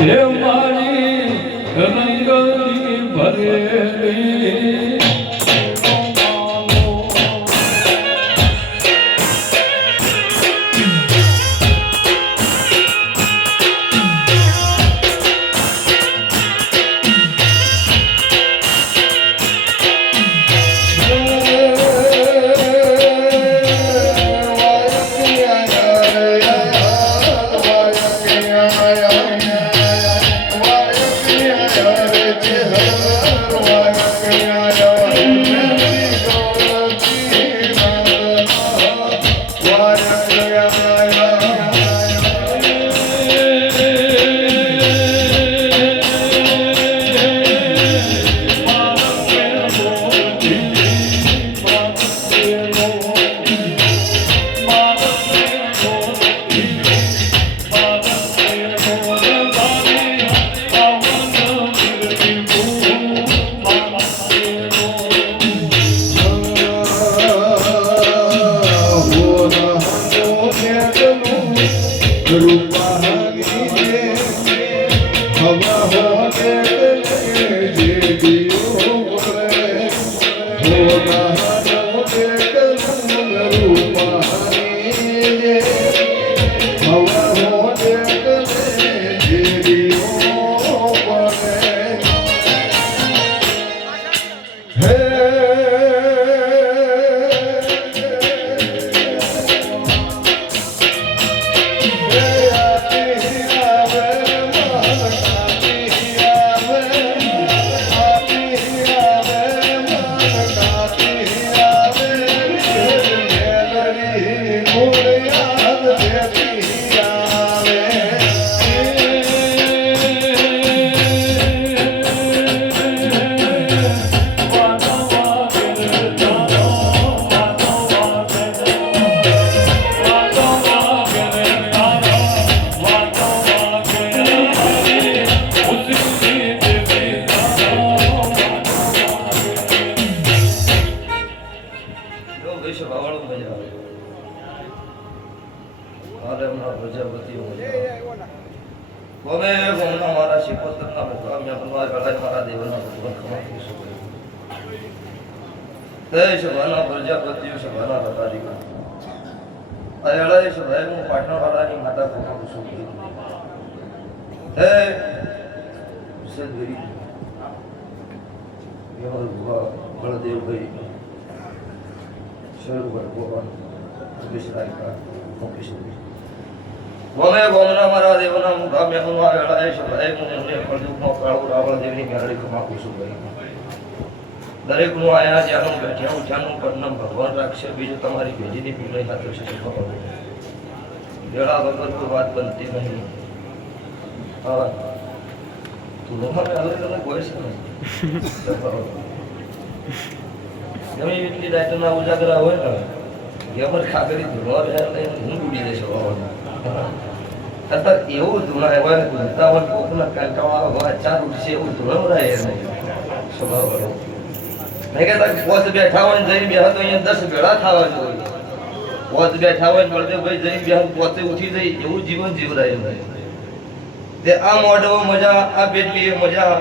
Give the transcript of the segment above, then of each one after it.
હે મારી રંગની ભરેલી દરેક નું આયા જ્યાં બેઠ્યા ઉઠ્યાનું પરનામ ભગવાન રાખશે બીજું તમારી ભેજીની પીડાઈ સાથે છે વેળા વગર કોઈ વાત બનતી નહીં. હા તું અલગ અલગ હોય છે ને એટલી રાઈટના ઉજાગરા હોય ને ગેમર ખાગરી ધૂણવા હું ઉડી જઈશ અત્યારે એવું ધૂણાય હોય ધૂણતા હોય કોકના કંટાળા હોય ચાર ઉઠશે એવું ધૂણવરાય નહીં સ્વભાવ વાળો મેં કહેતા પોત બેઠા હોય ને જઈને બેહા તો અહીંયા 10 ભેળા થવા જોઈએ. પોત બેઠા હોય ને બળદેવભાઈ જઈને બેહા પોતે ઉઠી જાય એવું જીવન જીવરાય તે આ મોઢો મજા આ બેટલી મજા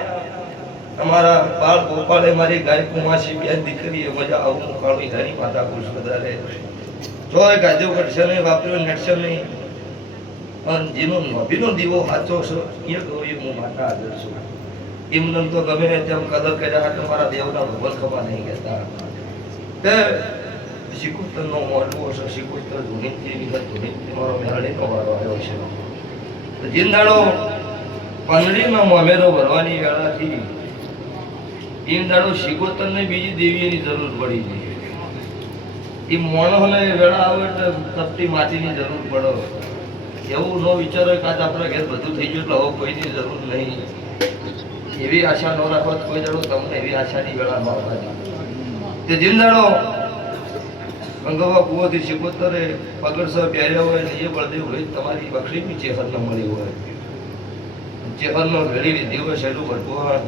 તમારા બાળ ગોપાળે મારી ગાય કુમાસી બેન દીકરીએ મજા આવું કાળવી ઘણી માતા પુરુષ વધારે જોય ગાજુ ઘટશે નહીં વાપર્યો નડશે નહીં પણ જેનો નભીનો દીવો સાચો છે એ કહું એ હું માતા હાજર છું. એમને તો ગમે તેમ કદર કર્યા તમારા દેવના ભગવાન ખબર નહીં કહેતા કે શ્રીકૃષ્ણનો મોઢવો છે શ્રીકૃષ્ણ ધૂનીથી વિગત ધૂનીથી મારો મેળણીનો વારો આવ્યો છે. જીંદાડો પાંદડીનો મામેરો ભરવાની વેળાથી જીંદાડો શ્રીકૃષ્ણને બીજી દેવીની જરૂર પડી ગઈ. એ મોણોને વેળા આવે એટલે તપતી માટીની જરૂર પડે એવું ન વિચારો કે આજ આપણા ઘેર બધું થઈ ગયું એટલે હવે કોઈની જરૂર નહીં એવી આશા ન રાખો કોઈ દાડો તમને એવી આશાની વેળા ન આવવાની. તે જીંદાડો ગંગવા કુવાથી શિકોતરે પગડસર પહેર્યા હોય ને એ બળદેવ હોય તમારી બકરીની ચેહર ન મળી હોય ચેહરનો ઘડી લીધી હોય શેલું ભટવા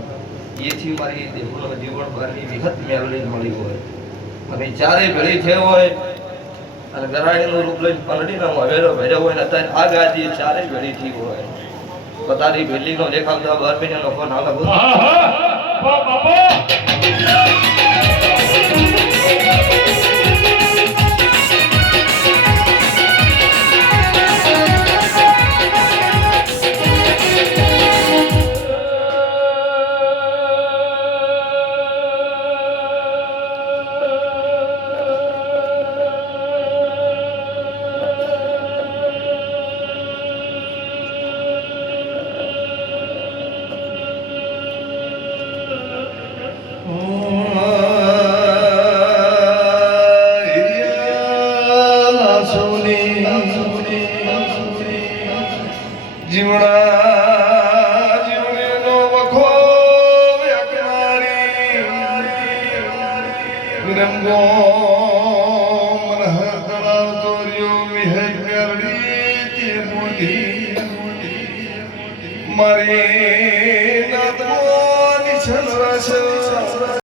એથી મારી દેવનો જીવન ભરની વિહત મેળવી મળી હોય અને ચારે ઘડી થયો હોય અને ગરાડીનું રૂપ લઈને પનડીનો હવેલો ભર્યો હોય ને અત્યારે આ ગાદી ચારે ઘડી થઈ હોય પતારી ભેલી નો દેખાવ તો 12 મહિનાનો ફોન આવતા બોલ બાપા મારી